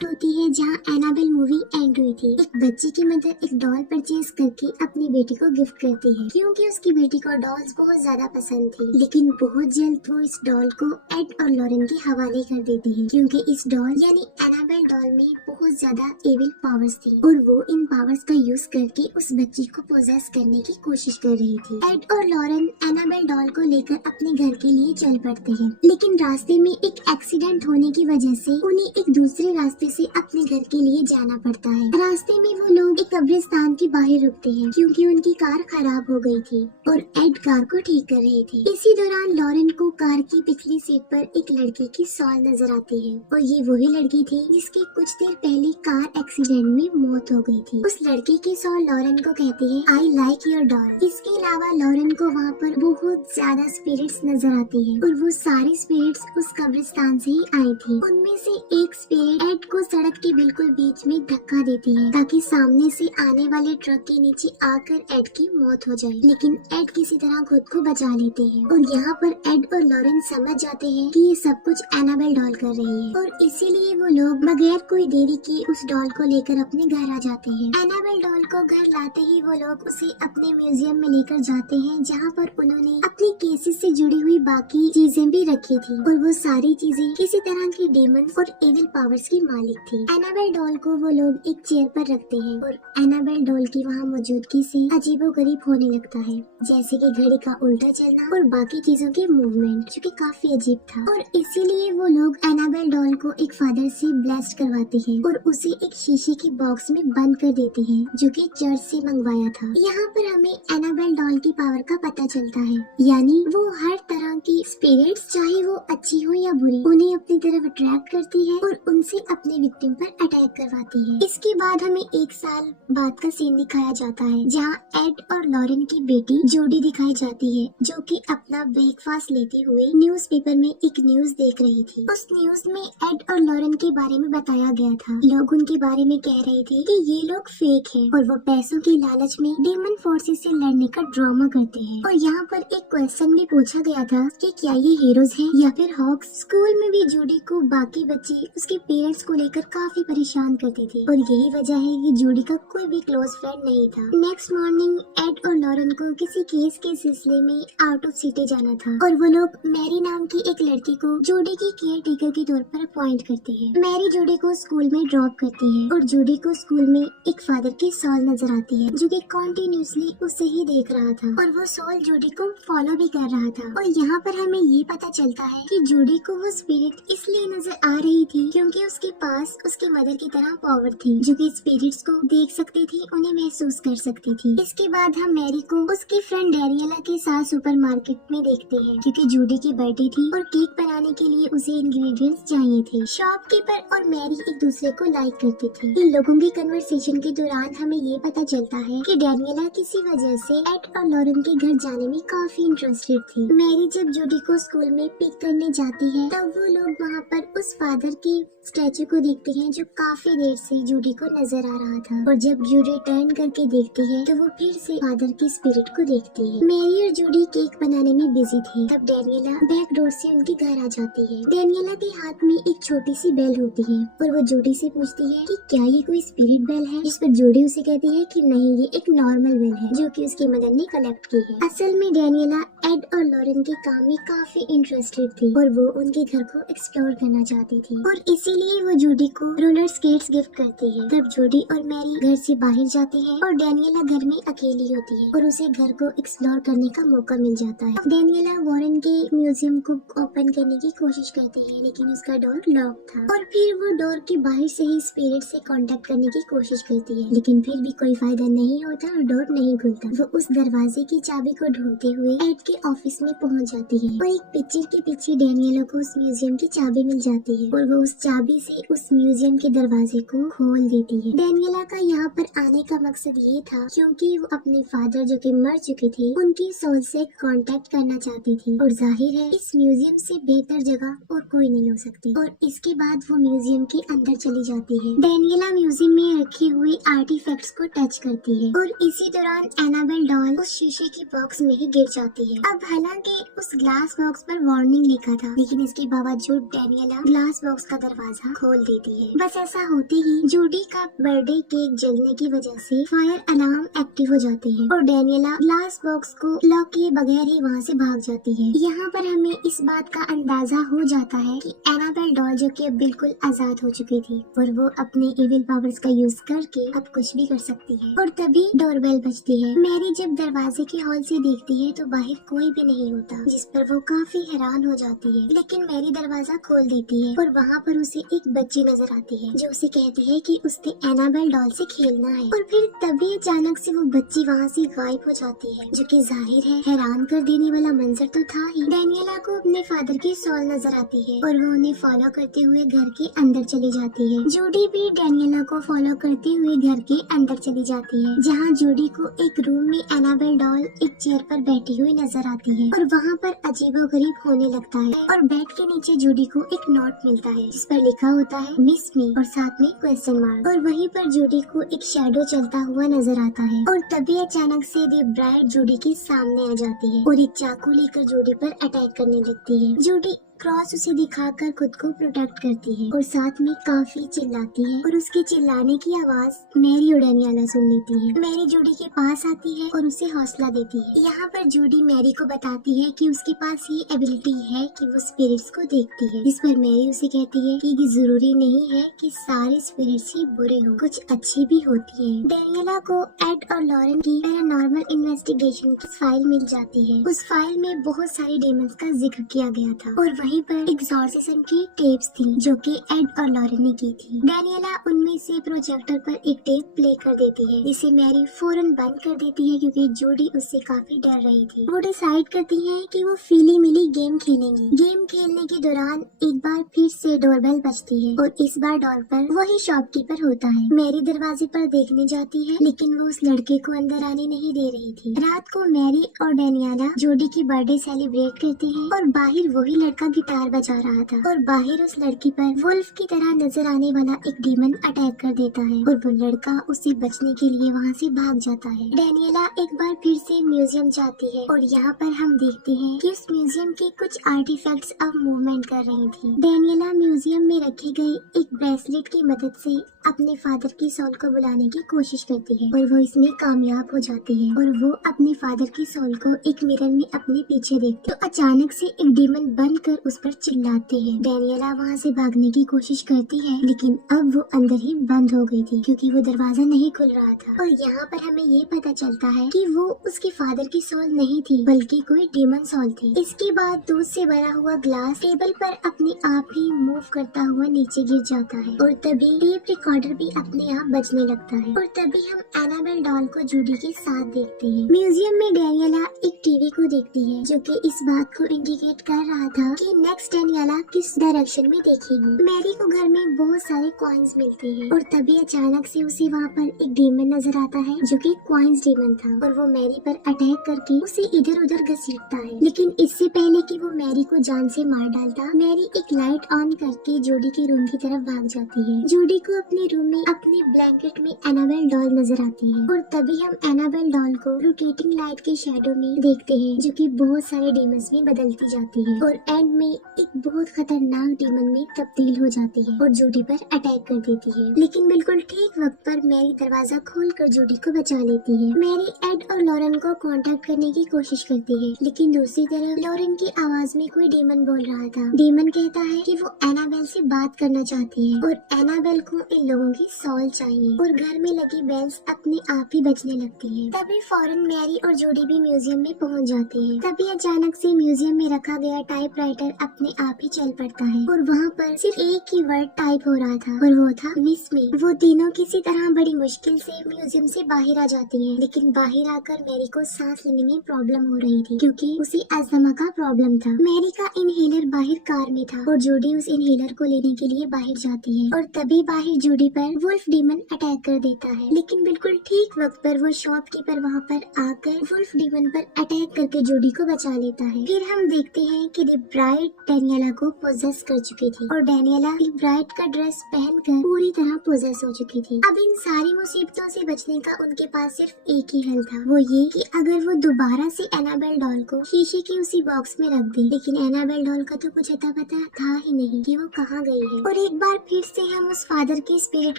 होती है जहाँ एनाबेल मूवी एंड हुई थी। एक बच्चे की मदर एक डॉल परचेज करके अपनी बेटी को गिफ्ट करती है क्योंकि उसकी बेटी को डॉल्स बहुत ज्यादा पसंद थी। लेकिन बहुत जल्द वो इस डॉल को एड और लॉरेन के हवाले कर देती है क्योंकि इस डॉल यानी एनाबेल डॉल में बहुत ज्यादा एविल पावर्स थी और वो इन पावर्स का यूज करके उस बच्ची को पोजेस करने की कोशिश कर रही थी। एड और लॉरेन एनाबेल डॉल को लेकर अपने घर के लिए चल पड़ते हैं, लेकिन रास्ते में एक एक्सीडेंट होने की वजह से उन्हें एक दूसरे रास्ते से अपने घर के लिए जाना पड़ता है। रास्ते में वो लोग एक कब्रिस्तान के बाहर रुकते हैं क्योंकि उनकी कार खराब हो गई थी और एड कार को ठीक कर रहे थे। इसी दौरान लॉरेन को कार की पिछली सीट पर एक लड़के की सॉल नजर आती है और ये वही लड़की थी जिसकी कुछ देर पहले कार एक्सीडेंट में मौत हो गई थी। उस लड़के की सॉल लॉरेन को कहती है आई लाइक योर डॉल। इसके अलावा लॉरेन को वहाँ पर बहुत ज्यादा स्पिरिट्स नजर आती है और वो सारी स्पिरिट्स उस कब्रिस्तान से ही आई थी। उनमें से एक स्पिरिट एड को सड़क के बिल्कुल बीच में धक्का देती है ताकि सामने से आने वाले ट्रक के नीचे आकर एड की मौत हो जाए, लेकिन एड किसी तरह खुद को बचा लेते हैं और यहाँ पर एड और लॉरेन समझ जाते हैं कि ये सब कुछ एनाबेल डॉल कर रही है और इसीलिए वो लोग बगैर कोई देरी के उस डॉल को लेकर अपने घर आ जाते हैं। एनाबेल डॉल को घर लाते ही वो लोग उसे अपने म्यूजियम में लेकर जाते हैं जहाँ पर उन्होंने अपनी केसेस से जुड़ी हुई बाकी चीजें भी रखी थी और वो सारी चीजें किसी तरह की डेमन और एविल पावर्स की मालिक थी। एनाबेल डॉल को वो लोग एक चेयर पर रखते हैं और एनाबेल डॉल की वहाँ मौजूदगी से अजीबोगरीब होने लगता है, जैसे कि घड़ी का उल्टा चलना और बाकी चीजों के मूवमेंट, जो कि काफी अजीब था। और इसीलिए वो लोग एनाबेल डॉल को एक फादर से ब्लेस्ड करवाते हैं और उसे एक शीशे के बॉक्स में बंद कर देते हैं जो कि चर्च से मंगवाया था। यहाँ पर हमें एनाबेल डॉल की पावर का पता चलता है, यानी वो हर तरह की स्पिरिट्स, चाहे वो अच्छी हो या बुरी, उन्हें अपनी तरफ अट्रैक्ट करती है और उनसे अपने विक्टिम पर अटैक करवाती है। इसके बाद हमें एक साल बाद का सीन दिखाया जाता है जहाँ एड और लॉरेन की बेटी जोडी दिखाई जाती है जो कि अपना ब्रेकफास्ट लेते हुए न्यूज़पेपर में एक न्यूज देख रही थी। उस न्यूज में एड और लॉरेन के बारे में बताया गया था। लोग उनके बारे में कह रहे थे कि ये लोग फेक हैं और वो पैसों के लालच में डेमन फोर्सेस से लड़ने का ड्रामा करते हैं। और यहाँ पर एक क्वेश्चन भी पूछा गया था कि क्या ये हीरोज हैं या फिर हॉक्स। स्कूल में भी जूडी को बाकी बच्चे उसके पेरेंट्स को लेकर काफी परेशान करती थी और यही वजह है कि जूडी का कोई भी क्लोज फ्रेंड नहीं था। नेक्स्ट मॉर्निंग एड और लॉरेन को किसी केस के सिलसिले में आउट ऑफ सिटी जाना था और वो लोग मैरी नाम की एक लड़की को जूडी की केयर टेकर के तौर पर अपॉइंट करते हैं। मैरी जूडी को स्कूल में ड्रॉप करती है और जूडी को स्कूल में एक फादर की सॉल नजर आती है जो कि कॉन्टिन्यूसली उसे ही देख रहा था और वो सॉल जूडी को फॉलो भी कर रहा था। और यहाँ पर हमें ये पता चलता है कि जूडी को वो स्पिरिट इसलिए नजर आ रही थी क्योंकि उसके पास उसके मदर की तरह पावर थी जो कि स्पिरिट्स को देख सकती थी, उन्हें महसूस कर सकती थी। इसके बाद हम मैरी को उसकी फ्रेंड डैनियला के साथ सुपरमार्केट में देखते हैं क्योंकि जूडी की बर्थडे थी और केक बनाने के लिए उसे इंग्रेडिएंट्स चाहिए थे। शॉपकीपर और मैरी एक दूसरे को लाइक करते थे। इन लोगों की कन्वर्सेशन के दौरान हमें ये पता चलता है कि डैनियला किसी वजह से एड और लॉरेन के घर जाने में काफी इंटरेस्टेड थी। मैरी जब जूडी को स्कूल में पिक करने जाती है तब वो लोग वहाँ पर उस फादर के स्टैचू को देखते हैं जो काफी देर से जूडी को नजर आ रहा था और जब जूडी टर्न करके देखती है तो वो फिर से फादर की स्पिरिट को देखती है। मैरी और जूडी केक बनाने में बिजी थे तब डैनियला बैक डोर से उनके घर आ जाती है। डैनियला के हाथ में एक छोटी सी बेल होती है और वो जूडी से पूछती है कि क्या ये कोई स्पिरिट बेल है, जिस पर जूडी उसे कहती है कि नहीं, ये एक नॉर्मल बेल है जो कि उसकी मदर ने कलेक्ट की है। असल में डैनियला एड और लॉरेन के काम में काफी इंटरेस्टेड थी और वो उनके घर को एक्सप्लोर करना चाहती थी और इसीलिए वो जूडी को रोलर स्केट्स गिफ्ट करती है। तब जूडी और मैरी घर से बाहर जाती है और डैनियला घर में अकेली होती है और उसे घर को एक्सप्लोर करने का मौका मिल जाता है। डैनियला वॉरेन के म्यूजियम को ओपन करने की कोशिश करती है लेकिन उसका डोर लॉक था और फिर वो डोर के बाहर से ही स्पिरिट से कांटेक्ट करने की कोशिश करती है लेकिन फिर भी कोई फायदा नहीं होता और डोर नहीं खुलता। वो उस दरवाजे की चाबी को ढूंढते हुए एड के ऑफिस में पहुंच जाती है और एक पिक्चर के पीछे डैनियला को उस म्यूजियम की चाबी मिल जाती है और वो उस चाबी से उस म्यूजियम के दरवाजे को खोल देती है। डैनियला का यहाँ पर आने का मकसद ये था क्योंकि वो अपने फादर जो कि मर चुके थे उनकी सोल से कांटेक्ट करना चाहती थी और जाहिर है इस म्यूजियम से बेहतर जगह और कोई नहीं हो सकती। और इसके बाद वो म्यूजियम के अंदर चली चली जाती है। डेनियला म्यूजियम में रखे हुए आर्टिफैक्ट्स को टच करती है और इसी दौरान एनाबेल डॉल उस शीशे की बॉक्स में ही गिर जाती है। अब हालांकि उस ग्लास बॉक्स पर वार्निंग लिखा था, लेकिन इसके बावजूद डेनियला ग्लास बॉक्स का दरवाजा खोल देती है। बस ऐसा होते ही जूडी का बर्थडे केक जलने की वजह से फायर अलार्म एक्टिव हो जाते हैं और डेनियला ग्लास बॉक्स को लॉक किए बगैर ही वहाँ से भाग जाती है। यहाँ पर हमें इस बात का अंदाजा हो जाता है कि एनाबेल डॉल जो कि अब बिल्कुल आजाद हो चुकी थी और वो अपने इविल पावर्स का यूज करके अब कुछ भी कर सकती है। और तभी डोरबेल बजती है। मैरी जब दरवाजे के हॉल से देखती है तो बाहर कोई भी नहीं होता, जिस पर वो काफी हैरान हो जाती है। लेकिन मैरी दरवाजा खोल देती है और वहाँ पर उसे एक बच्ची नजर आती है जो उसे कहती है कि उसने एनाबेल डॉल से खेलना है। और फिर तभी अचानक से वो बच्ची वहाँ से गायब हो जाती है, जो कि जाहिर है हैरान कर देने वाला मंजर तो था ही। डेनियला को अपने फादर की सॉल नजर आती है और वो उन्हें फॉलो करते हुए घर के अंदर चली जाती है। जूडी भी डेनियला को फॉलो करते हुए घर के अंदर चली जाती है, जहाँ जूडी को एक रूम में एनाबेल डॉल एक चेयर पर बैठी हुई नजर आती है और वहाँ पर अजीबोगरीब होने लगता है। और बेड के नीचे जूडी को एक नोट मिलता है जिस पर लिखा होता है मिस मी और साथ में क्वेश्चन मार्क। और वहीं पर जूडी को एक शैडो चलता हुआ नजर आता है और तभी अचानक से द ब्राइड जूडी के सामने आ जाती है और एक चाकू लेकर जूडी पर अटैक करने लगती है। जूडी क्रॉस उसे दिखाकर खुद को प्रोटेक्ट करती है और साथ में काफी चिल्लाती है और उसके चिल्लाने की आवाज मैरी और डेनियला सुन लेती है। मैरी जूडी के पास आती है और उसे हौसला देती है। यहाँ पर जूडी मैरी को बताती है कि उसके पास ये एबिलिटी है कि वो स्पिरिट्स को देखती है, जिस पर मैरी उसे कहती है कि जरूरी नहीं है कि सारे स्पिरिट्स ही बुरे हो, कुछ अच्छी भी होती है। डेनियला को एड और लॉरेन की पैरानॉर्मल इन्वेस्टिगेशन की फाइल मिल जाती है। उस फाइल में बहुत सारे डेमंस का जिक्र किया गया था और वहीं पर एग्जॉर्सिज्म की टेप्स थी जो कि एड और लॉरेन ने की थी। डेनियला उनमें से प्रोजेक्टर पर एक टेप प्ले कर देती है, जिसे मैरी फौरन बंद कर देती है क्योंकि जूडी उससे काफी डर रही थी। वो डिसाइड करती है कि वो फीली मिली गेम खेलेंगी। गेम खेलने के दौरान एक बार फिर से डोरबेल बजती है और इस बार डोर पर वही शॉपकीपर होता है। मैरी दरवाजे पर देखने जाती है, लेकिन वो उस लड़के को अंदर आने नहीं दे रही थी। रात को मैरी और डेनियला जूडी की बर्थडे सेलिब्रेट करते हैं और बाहर वही लड़का गिटार बजा रहा था और बाहर उस लड़की पर वुल्फ की तरह नजर आने वाला एक डीमन अटैक कर देता है और वो लड़का उससे बचने के लिए वहाँ से भाग जाता है। डेनियला एक बार फिर से म्यूजियम जाती है और यहाँ पर हम देखते हैं कि उस म्यूजियम के कुछ आर्टिफैक्ट्स अब मूवमेंट कर रही थी। डेनियला म्यूजियम में रखी गई एक ब्रेसलेट की मदद से अपने फादर की सोल को बुलाने की कोशिश करती है और वो इसमें कामयाब हो जाती है और वो अपने फादर की सोल को एक मिरर में अपने पीछे देखती है तो अचानक से एक डीमन बनकर उस पर चिल्लाते हैं। डेनियला वहाँ से भागने की कोशिश करती है, लेकिन अब वो अंदर ही बंद हो गई थी क्योंकि वो दरवाजा नहीं खुल रहा था। और यहाँ पर हमें ये पता चलता है कि वो उसके फादर की सोल नहीं थी बल्कि कोई डीमन सोल थी। इसके बाद दूध से भरा हुआ ग्लास टेबल पर अपने आप ही मूव करता हुआ नीचे गिर जाता है और तभी टेप रिकॉर्डर भी अपने आप बजने लगता है और तभी हम एनाबेल डॉल को जूडी के साथ देखते हैं। म्यूजियम में डेनियला एक टीवी को देखती है जो कि इस बात को इंडिकेट कर रहा था कि नेक्स्ट डेनियला किस डायरेक्शन में देखेगी। मैरी को घर में बहुत सारे कॉइन्स मिलते हैं और तभी अचानक से उसे वहाँ पर एक डीमन नजर आता है जो कि कॉइन्स डीमन था और वो मैरी पर अटैक करके उसे इधर उधर घसीटता है। लेकिन इससे पहले कि वो मैरी को जान से मार डालता, मैरी एक लाइट ऑन करके जूडी के रूम की तरफ भाग जाती है। जूडी को अपने रूम में अपने ब्लैंकेट में एनाबेल डॉल नजर आती है और तभी हम एनाबेल डॉल को रोटेटिंग लाइट के शैडो में देखते हैं जो कि बहुत सारे डीमंस में बदलती जाती है और एंड में एक बहुत खतरनाक डीमन में तब्दील हो जाती है और जूडी पर अटैक कर देती है। लेकिन बिल्कुल ठीक वक्त पर मैरी दरवाजा खोलकर जूडी को बचा लेती है। मैरी एड और लॉरेन को कांटेक्ट करने की कोशिश करती है, लेकिन दूसरी तरफ लॉरेन की आवाज में कोई डीमन बोल रहा था। डीमन कहता है कि वो एनाबेल से बात करना चाहती है और एनाबेल को इन लोगों की सॉल चाहिए और घर में लगी बेल्स अपने आप ही बजने लगती है। तभी फौरन मैरी और जूडी भी म्यूजियम में पहुंच जाते हैं। तभी अचानक से म्यूजियम में रखा गया टाइपराइटर अपने आप ही चल पड़ता है और वहाँ पर सिर्फ एक ही वर्ड टाइप हो रहा था और वो था मिस मी। वो तीनों किसी तरह बड़ी मुश्किल से म्यूजियम से बाहर आ जाती हैं, लेकिन बाहर आकर मैरी को सांस लेने में प्रॉब्लम हो रही थी क्योंकि उसे अस्थमा का प्रॉब्लम था। मैरी का इनहेलर बाहर कार में था और जूडी उस इनहेलर को लेने के लिए बाहर जाती है और तभी बाहर जूडी पर वुल्फ डीमन अटैक कर देता है। लेकिन बिल्कुल ठीक वक्त पर वो शॉपकीपर वहाँ पर आकर वुल्फ डीमन पर अटैक करके जूडी को बचा लेता है। फिर हम देखते हैं कि द ब्राइड ब्राइड डेनियला को पोजेस कर चुकी थी और डेनियला एक ब्राइड का ड्रेस पहनकर पूरी तरह पोजेस हो चुकी थी। अब इन सारी मुसीबतों से बचने का उनके पास सिर्फ एक ही हल था, वो ये कि अगर वो दोबारा से एनाबेल डॉल को शीशे के उसी बॉक्स में रख दे। लेकिन एनाबेल डॉल का तो कुछ अता पता था ही नहीं कि वो कहाँ गई है। और एक बार फिर से हम उस फादर के स्पिरिट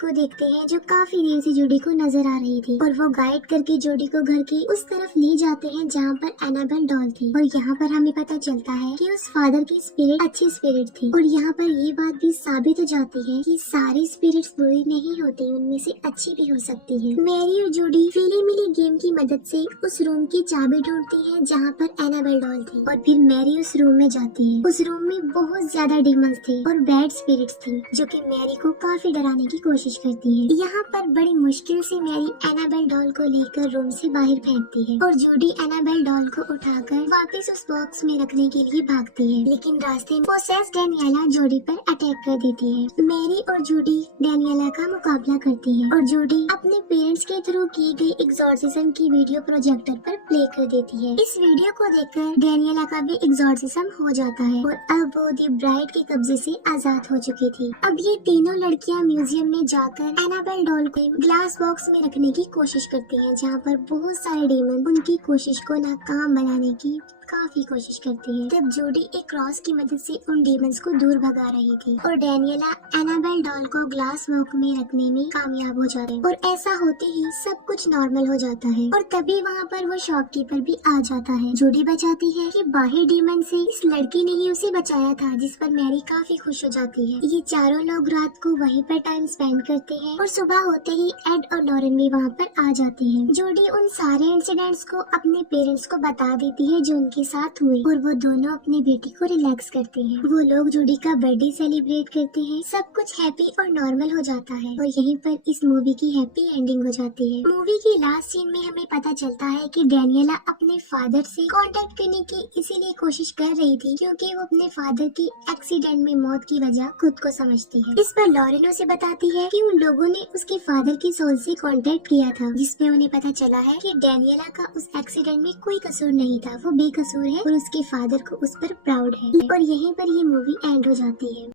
को देखते हैं जो काफी देर से जूडी को नजर आ रही थी और वो गाइड करके जूडी को घर की उस तरफ ले जाते हैं जहाँ पर एनाबेल डॉल थी। और यहाँ पर हमें पता चलता है कि उस फादर की स्पिरिट अच्छी स्पिरिट थी। और यहाँ पर ये बात भी साबित हो जाती है कि सारी स्पिरिट्स बुरी नहीं होती, उनमें से अच्छी भी हो सकती है। मैरी और जूडी फीली मिली गेम की मदद से उस रूम की चाबी ढूंढती है जहाँ पर एनाबेल डॉल थी और फिर मैरी उस रूम में जाती है। उस रूम में बहुत ज्यादा डीमंस थे और बैड स्पिरिट्स थी जो कि मैरी को काफी डराने की कोशिश करती है। यहाँ पर बड़ी मुश्किल से मैरी एनाबेल डॉल को लेकर रूम से बाहर फेंकती है और जूडी एनाबेल डॉल को उठाकर वापस उस बॉक्स में रखने के लिए भागती है। लेकिन रास्ते में पोसेस डेनियला जूडी पर अटैक कर देती है। मैरी और जूडी डेनियला का मुकाबला करती है और जूडी अपने पेरेंट्स के थ्रू की गई एग्जॉर्सिज्म की वीडियो प्रोजेक्टर पर प्ले कर देती है। इस वीडियो को देखकर डेनियला का भी एग्जॉर्सिज्म हो जाता है और अब वो दी ब्राइड के कब्जे से आजाद हो चुकी थी। अब ये तीनों लड़कियां म्यूजियम में जाकर एनाबेल डॉल को ग्लास बॉक्स में रखने की कोशिश करती हैं, जहाँ पर बहुत सारे डीमन उनकी कोशिश को नाकाम बनाने की काफी कोशिश करती है। तब जूडी एक क्रॉस की मदद से उन डीमंस को दूर भगा रही थी और डेनियला एनाबेल डॉल को ग्लास बॉक्स में रखने में कामयाब हो जाते हैं और ऐसा होते ही सब कुछ नॉर्मल हो जाता है। और तभी वहाँ पर वो शॉपकीपर भी आ जाता है। जूडी बचाती है कि बाहर डीमन से इस लड़की ने ही उसे बचाया था, जिस पर मैरी काफी खुश हो जाती है। ये चारों लोग रात को वहीं पर टाइम स्पेंड करते हैं और सुबह होते ही एड और लॉरेन भी वहाँ पर आ जाते हैं। जूडी उन सारे इंसिडेंट्स को अपने पेरेंट्स को बता देती है जो उनके साथ हुए और वो दोनों अपनी बेटी को रिलैक्स करते हैं। वो लोग जूडी का बर्थडे सेलिब्रेट करते हैं, सब कुछ हैप्पी और नॉर्मल हो जाता है और यहीं पर इस मूवी की हैप्पी एंडिंग हो जाती है। मूवी की लास्ट सीन में हमें पता चलता है कि डेनियला अपने फादर से कांटेक्ट करने की इसीलिए कोशिश कर रही थी क्योंकि वो अपने फादर की एक्सीडेंट में मौत की वजह खुद को समझती है। इस पर लॉरेन उसे बताती है कि उन लोगों ने उसके फादर की सोल से कांटेक्ट किया था, जिसमें उन्हें पता चला है कि डेनियला का उस एक्सीडेंट में कोई कसूर नहीं था, वो बेकसूर है और उसके फादर को उस पर प्राउड है। और यहीं पर ये मूवी एंड हो जाती है।